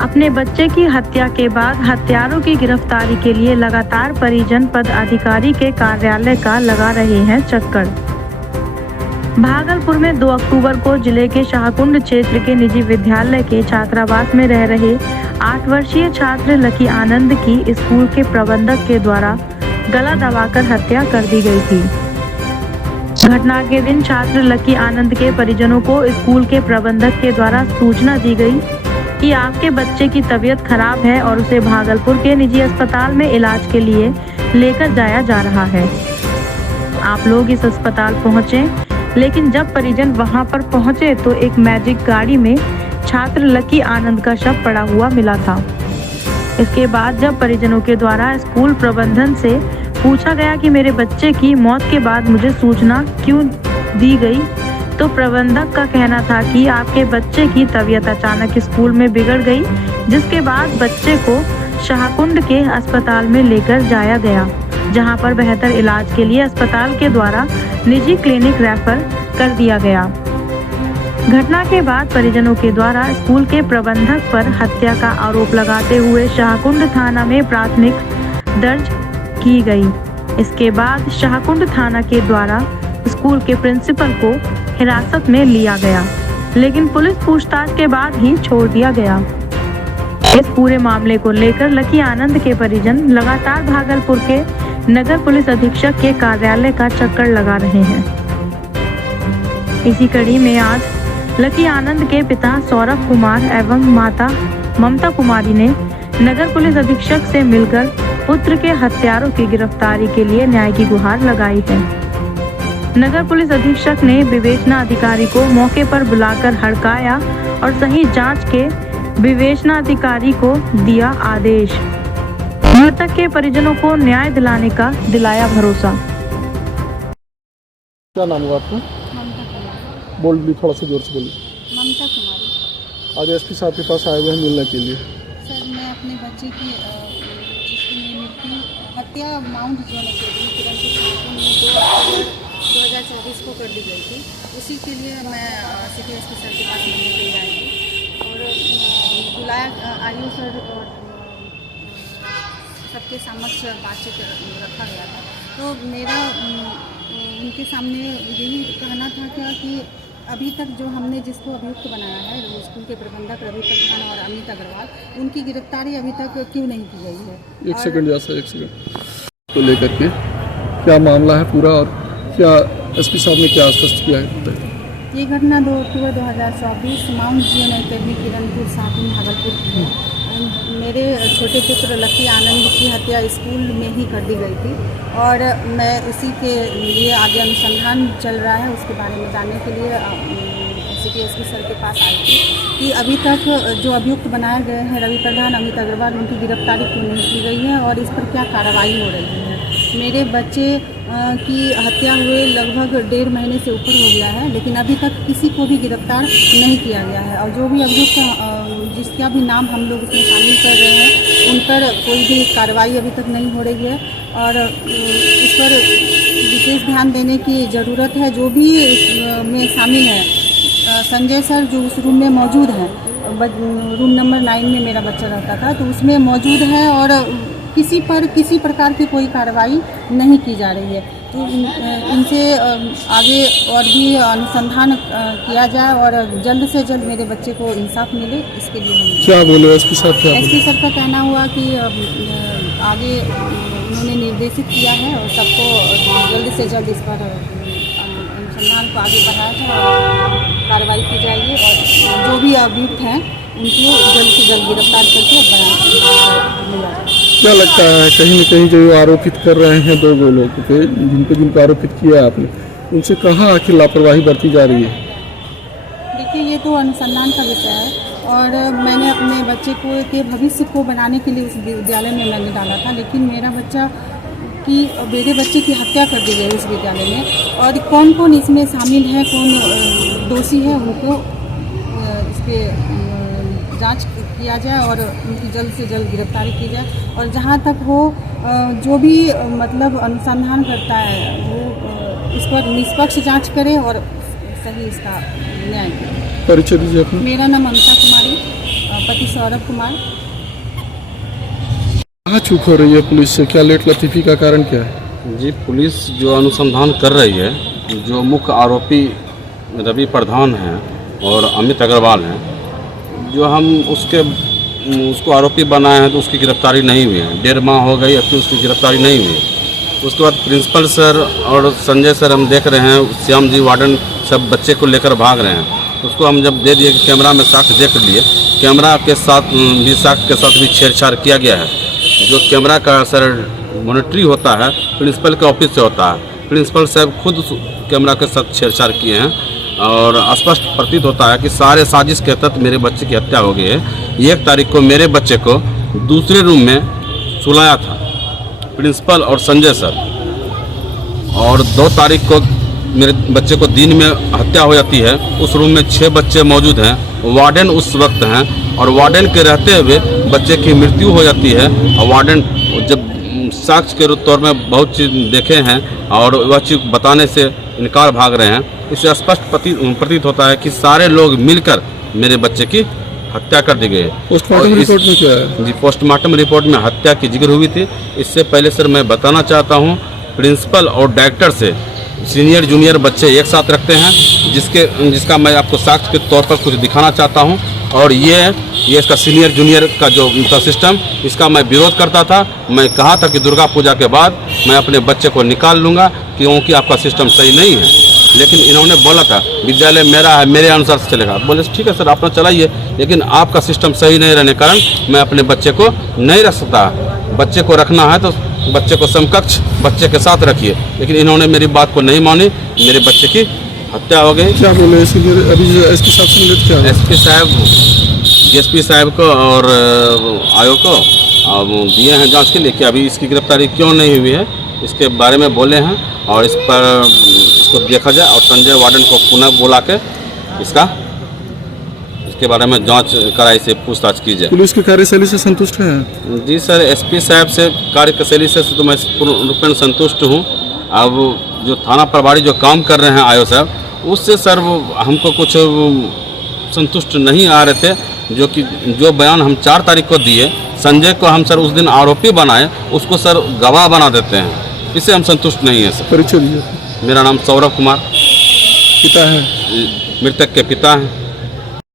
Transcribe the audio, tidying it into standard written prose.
अपने बच्चे की हत्या के बाद हत्यारों की गिरफ्तारी के लिए लगातार परिजन पद अधिकारी के कार्यालय का लगा रहे हैं चक्कर। भागलपुर में 2 अक्टूबर को जिले के शाहकुंड क्षेत्र के निजी विद्यालय के छात्रावास में रह रहे 8 वर्षीय छात्र लकी आनंद की स्कूल के प्रबंधक के द्वारा गला दबाकर हत्या कर दी गई थी। घटना के दिन छात्र लकी आनंद के परिजनों को स्कूल के प्रबंधक के द्वारा सूचना दी गई कि आपके बच्चे की तबीयत खराब है और उसे भागलपुर के निजी अस्पताल में इलाज के लिए लेकर जाया जा रहा है। आप लोग इस अस्पताल पहुंचे, लेकिन जब परिजन वहां पर पहुंचे तो एक मैजिक गाड़ी में छात्र लकी आनंद का शव पड़ा हुआ मिला था। इसके बाद जब परिजनों के द्वारा स्कूल प्रबंधन से पूछा गया कि मेरे बच्चे की मौत के बाद मुझे सूचना क्यों दी गई, तो प्रबंधक का कहना था कि आपके बच्चे की तबीयत अचानक स्कूल में बिगड़ गई, जिसके बाद बच्चे को शाहकुंड के अस्पताल में लेकर जाया गया, जहां पर बेहतर इलाज के लिए अस्पताल के द्वारा निजी क्लिनिक रेफर कर दिया गया। घटना के बाद परिजनों के द्वारा स्कूल के प्रबंधक पर हत्या का आरोप लगाते हुए शाहकुंड थाना में प्राथमिक दर्ज की गई। इसके बाद शाहकुंड थाना के द्वारा स्कूल के प्रिंसिपल को हिरासत में लिया गया, लेकिन पुलिस पूछताछ के बाद ही छोड़ दिया गया। इस पूरे मामले को लेकर लकी आनंद के परिजन लगातार भागलपुर के नगर पुलिस अधीक्षक के कार्यालय का चक्कर लगा रहे हैं। इसी कड़ी में आज लकी आनंद के पिता सौरभ कुमार एवं माता ममता कुमारी ने नगर पुलिस अधीक्षक से मिलकर पुत्र के हत्यारों की गिरफ्तारी के लिए न्याय की गुहार लगाई है। नगर पुलिस अधीक्षक ने विवेचना अधिकारी को मौके पर बुलाकर हड़काया और सही जांच के विवेचना अधिकारी को दिया आदेश। मृतक के परिजनों को न्याय दिलाने का दिलाया भरोसा। क्या नाम हुआ आपका? ममता कुमारी। बोलिए, थोड़ा सा जोर से बोलिए। ममता कुमारी। आज एसपी साहब के पास आए हुए हैं मिलने के लिए। सर, मैं अपने बच्चे की जिसकी मृत्यु हत्या माउंट जोन के लिए किरण के शाहकुंड में 2 अक्टूबर 2024 को कर दी गई थी, उसी के लिए मैं सिटी एसपी सर के पास मिलने के लिए आई थी और बुलाया आयु सर और सबके समक्ष बातचीत रखा गया था। तो मेरा उनके सामने यही कहना था क्या कि अभी तक जो हमने जिसको अभियुक्त बनाया है स्कूल के प्रबंधक रवि प्रधान और अमित अग्रवाल, उनकी गिरफ्तारी अभी तक क्यों नहीं की गई है। एक सेकंड तो लेकर के क्या मामला है पूरा और क्या एसपी साहब ने क्या आश्वस्त किया है? ये घटना 2 अक्टूबर 2024 mount GN academy Kiranpur Shahkund Bhagalpur की है। मेरे छोटे पुत्र लकी आनंद की हत्या स्कूल में ही कर दी गई थी और मैं उसी के लिए आगे अनुसंधान चल रहा है, उसके बारे में जानने के लिए सिटी एसपी सर के पास आई थी कि अभी तक जो अभियुक्त बनाए गए हैं रवि प्रधान अमित अग्रवाल, उनकी गिरफ्तारी क्यों नहीं की गई है और इस पर क्या कार्रवाई हो रही है। मेरे बच्चे की हत्या हुए लगभग 1.5 महीने से ऊपर हो गया है, लेकिन अभी तक किसी को भी गिरफ्तार नहीं किया गया है और जो भी अभियुक्त जिसका भी नाम हम लोग इसमें शामिल कर रहे हैं उन पर कोई भी कार्रवाई अभी तक नहीं हो रही है और इस पर विशेष ध्यान देने की ज़रूरत है। जो भी इसमें शामिल है, संजय सर जो उस रूम में मौजूद है, रूम नंबर 9 में मेरा बच्चा रहता था, तो उसमें मौजूद है और किसी प्रकार की कोई कार्रवाई नहीं की जा रही है। तो इनसे आगे और भी अनुसंधान किया जाए और जल्द से जल्द मेरे बच्चे को इंसाफ मिले, इसके लिए हम क्या बोले एसपी साहब? एसपी सर का कहना हुआ कि आगे उन्होंने निर्देशित किया है और सबको जल्द से जल्द इस पर अनुसंधान को आगे बढ़ाया जाए और कार्रवाई की जाएगी और जो भी अभियुक्त हैं उनको जल्द से जल्द गिरफ्तार करके मिला। क्या लगता है कहीं न कहीं जो आरोपित कर रहे हैं 2 लोगों पे, जिनको आरोपित किया आपने, उनसे कहाँ आखिर लापरवाही बरती जा रही है? देखिए, ये तो अनुसंधान का विषय है और मैंने अपने बच्चे को के भविष्य को बनाने के लिए उस विद्यालय में मैंने डाला था, लेकिन मेरे बच्चे की हत्या कर दी गई उस विद्यालय में और कौन इसमें शामिल है, कौन दोषी है, उनको इस पर जांच किया जाए और उनकी जल्द से जल्द गिरफ्तारी की जाए और जहां तक हो जो भी मतलब अनुसंधान करता है वो इस पर निष्पक्ष जांच करे और सही इसका न्याय करे। परिचय दीजिए अपना। मेरा नाम ममता कुमारी, पति सौरभ कुमार। कहाँ चूक हो रही है पुलिस से, क्या लेट लतीफ़ी का कारण क्या है? जी, पुलिस जो अनुसंधान कर रही है, जो मुख्य आरोपी रवि प्रधान हैं और अमित अग्रवाल हैं, जो हम उसको आरोपी बनाए हैं तो उसकी गिरफ्तारी नहीं हुई है। 1.5 माह हो गई, अब तक उसकी गिरफ्तारी नहीं हुई है। उसके बाद प्रिंसिपल सर और संजय सर हम देख रहे हैं, श्याम जी वार्डन सब बच्चे को लेकर भाग रहे हैं। उसको हम जब दे दिए कि कैमरा में साक्ष्य देख लिए, कैमरा के साथ भी साक्ष्य के साथ भी छेड़छाड़ किया गया है। जो कैमरा का सर मॉनिटरी होता है प्रिंसिपल के ऑफिस से होता है। प्रिंसिपल साहब खुद उस कैमरा के साथ छेड़छाड़ किए हैं और स्पष्ट प्रतीत होता है कि सारे साजिश के तहत मेरे बच्चे की हत्या हो गई है। 1 तारीख को मेरे बच्चे को दूसरे रूम में सुलाया था प्रिंसिपल और संजय सर, और 2 तारीख को मेरे बच्चे को दिन में हत्या हो जाती है। उस रूम में 6 बच्चे मौजूद हैं, वार्डन उस वक्त हैं, और वार्डन के रहते हुए बच्चे की मृत्यु हो जाती है। और वार्डन जब साक्ष्य के तौर में बहुत चीज़ देखे हैं और वह चीज़ बताने से इनकार भाग रहे हैं, इससे स्पष्ट प्रतीत होता है कि सारे लोग मिलकर मेरे बच्चे की हत्या कर दी गई है। पोस्टमार्टम रिपोर्ट में क्या है? जी, पोस्टमार्टम रिपोर्ट में हत्या की जिक्र हुई थी। इससे पहले सर मैं बताना चाहता हूँ, प्रिंसिपल और डायरेक्टर से सीनियर जूनियर बच्चे एक साथ रखते हैं, जिसका मैं आपको साक्ष्य के तौर पर कुछ दिखाना चाहता हूं। और ये इसका सीनियर जूनियर का जो उनका सिस्टम, इसका मैं विरोध करता था। मैं कहा था कि दुर्गा पूजा के बाद मैं अपने बच्चे को निकाल लूँगा क्योंकि आपका सिस्टम सही नहीं है। लेकिन इन्होंने बोला था विद्यालय मेरा है, मेरे अनुसार से चलेगा। बोले ठीक है सर, अपना चलाइए, लेकिन आपका सिस्टम सही नहीं रहने के कारण मैं अपने बच्चे को नहीं रख सकता। बच्चे को रखना है तो बच्चे को समकक्ष बच्चे के साथ रखिए। लेकिन इन्होंने मेरी बात को नहीं मानी, मेरे बच्चे की हत्या हो गई। क्या बोले अभी एसपी साहब से मिले क्या? एसपी साहब, डीएसपी साहब को और आयोग को अब दिए हैं जांच के लिए कि अभी इसकी गिरफ्तारी क्यों नहीं हुई है, इसके बारे में बोले हैं और इसको देखा जाए और संजय वार्डन को पुनः बुला के इसके बारे में जांच कराई से पूछताछ की जाए। पुलिस की कार्यशैली से संतुष्ट हैं? जी सर, एसपी साहब से कार्यशैली से तो मैं पूर्ण रूप में संतुष्ट हूँ। अब जो थाना प्रभारी जो काम कर रहे हैं आयो साहब, उससे सर वो हमको कुछ संतुष्ट नहीं आ रहे थे। जो बयान हम 4 तारीख को दिए, संजय को हम सर उस दिन आरोपी बनाए, उसको सर गवाह बना देते हैं। इससे हम संतुष्ट नहीं है सर। परिचय दीजिए। मेरा नाम सौरभ कुमार, पिता है? मृतक के पिता हैं।